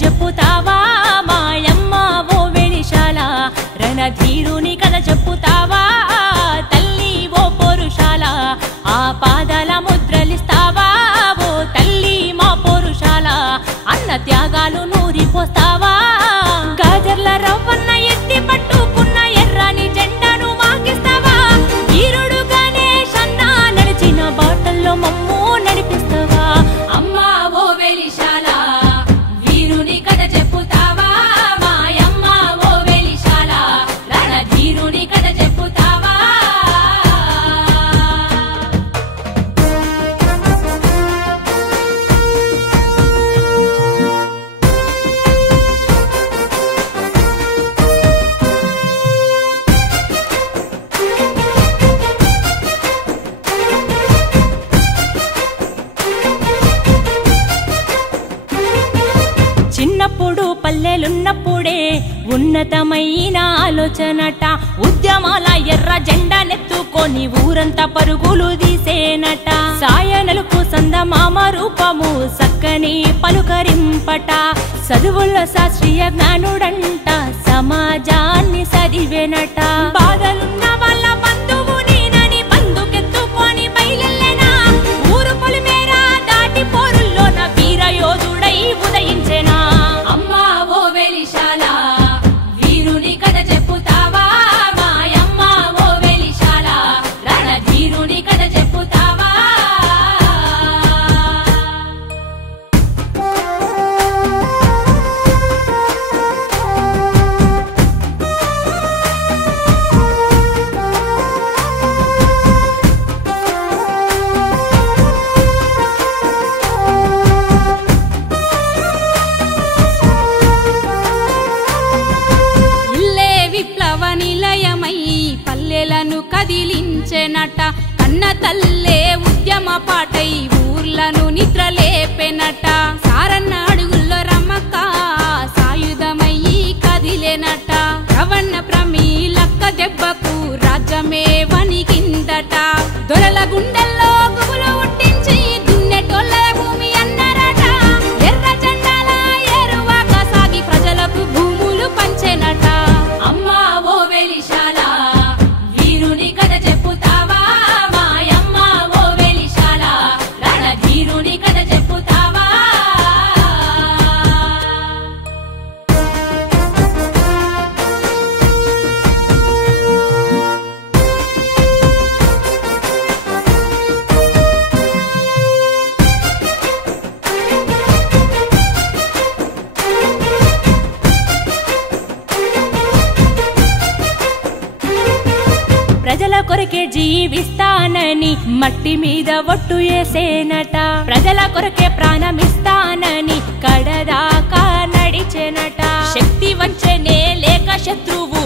చెప్పుతావా మాయమ్మ ఓ వెలిశాల రణధీరుని కథ చెప్పుతావా తల్లి ఓ పౌరుషాల ఆ పాదాల ముద్రలిస్తావా ఓ తల్లి మా పౌరుషాల అన్న త్యాగాలు నూరిపోస్తావా గాజర్ల రవ్వన్న ఎత్తి పట్టుకున్న ఎర్రాని జెండాను మాకిస్తావా వీరుడు గణేష్ అన్న నడిచిన బాటల్లో మమ్ము నడిపిస్తావా అమ్మా ఓ వెలిశాల వీరుని కథ చెప్పుతావా మాయమ్మ ఓ వెలిశాల రణధీరుని కథ చెప్పుతావా చిన్నప్పుడు పల్లెలున్నప్పుడే ఉన్నతమైన ఆలోచనట ఉద్యమాల ఎర్ర జెండా నెత్తుకొని ఊరంతా పరుగులు తీసేనట సాయనలకు సందమామ రూపము సక్కని పలుకరింపట చదువుల్లో శాస్త్రీయ జ్ఞానుడంట సమాజాన్ని చదివేనట బాధలున్న వాళ్ళ బంధువు నేనని బంధుకెత్తుకొని బయలెళ్ళెనా ఊరు పొలిమేర దాటి పోరుల్లోన వీర యోధుడై ఉదయించెనా అమ్మా ఓ వెలిశాల వీరుని కథ చెప్పుతావా మాయమ్మ ఓ వెలిశాల రణధీరుని కథ చెప్పుతావా పల్లెలను కదిలించెనట కన్న తల్లే ఉద్యమ పాటై ఊర్లను నిద్రలేపెనట సారన్న అడుగుల్లో రమ్మక సాయుధమయ్యి కదిలేనట రవణ ప్రమీలక్క దెబ్బకు రాజ్యమే వణికిందట దొరల గుండెల్లో గుబులు ఉట్టించి దున్నెటోళ్ళ భూమి అన్నారట ఎర్ర జెండాల ఏరువాక సాగి ప్రజలకు భూములు పంచెనట అమ్మా ఓ వెలిశాల వీరుని కథ చెప్పుతావా మాయమ్మ ఓ వెలిశాల రణధీరుని కథ చెప్పుతావా ప్రజల కొరకే జీవిస్తానని మట్టి మీద ఒట్టు వేసేనట ప్రజల కొరకే ప్రాణమిస్తానని కడదాకా నడిచెనట శక్తి వంచనే లేక శత్రువు